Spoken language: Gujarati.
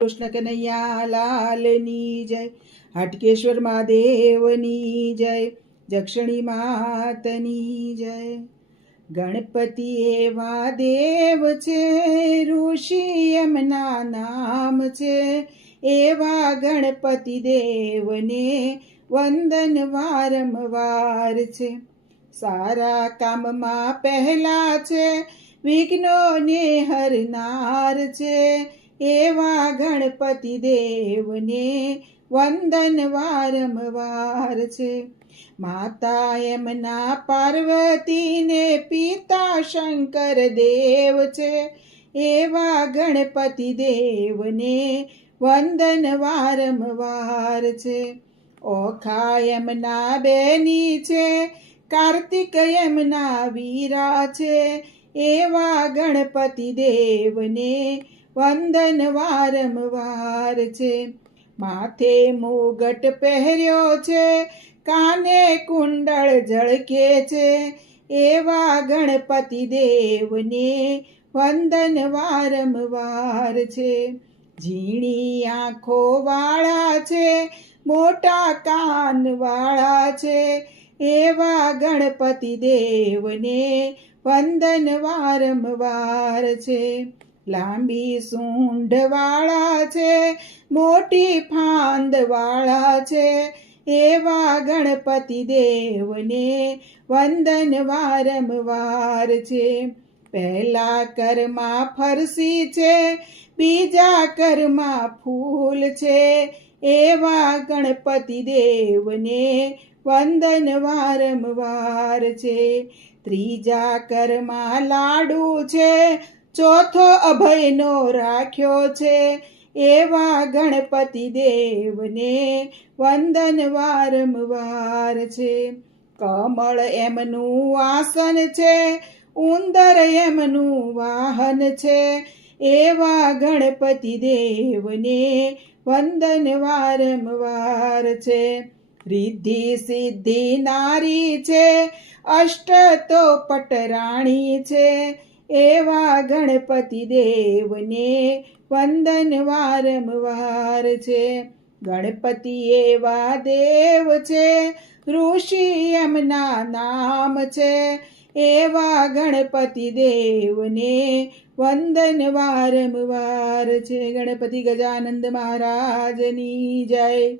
કૃષ્ણ કનૈયા લાલની જય, હાટકેશ્વર મહાદેવની જય જક્ષણી માતની જય. ગણપતિ એવા દેવ છે, ઋષિ એમના નામ છે. એવા ગણપતિ દેવને વંદન વારંવાર છે. સારા કામમાં પહેલા છે, વિઘ્નોને હરનાર છે. એવા ગણપતિ દેવને વંદન વારંવાર છે. માતા એમના પાર્વતીને પિતા શંકર દેવ છે. એવા ગણપતિ દેવને વંદન વારંવાર છે. ઓખા એમના બેની છે, કાર્તિક એમના વીરા છે. એવા ગણપતિ દેવને વંદન વારંવાર છે. માથે મુગટ પહેર્યો છે, કાને કુંડળ ઝળકે છે. એવા ગણપતિ દેવને વંદન વારંવાર છે. ઝીણી આંખો વાળા છે, મોટા કાન વાળા છે. એવા ગણપતિ દેવને વંદન વારંવાર છે. લાંબી સૂંઢ વાળા છે, મોટી ફાંદ વાળા છે. એવા ગણપતિ દેવને વંદન વારંવાર છે. પહેલા કરમાં ફરસી છે, બીજા કરમાં ફૂલ છે. એવા ગણપતિ દેવને વંદન વારંવાર છે. ત્રીજા કરમાં લાડુ છે ચોથો અભયનો રાખ્યો છે એવા ગણપતિ દેવને વંદન વારંવાર છે. કમળ એમનું આસન છે, ઉંદર એમનું વાહન છે. એવા ગણપતિ દેવને વંદન વારંવાર છે. રિદ્ધિ સિદ્ધિ નારી છે, અષ્ટ તો પટરાણી છે. એવા ગણપતિ દેવને વંદન વારંવાર છે. ગણપતિ એવા દેવ છે, ઋષિ એમના નામ છે. એવા ગણપતિ દેવને વંદન વારંવાર છે. ગણપતિ ગજાનંદ મહારાજની જય.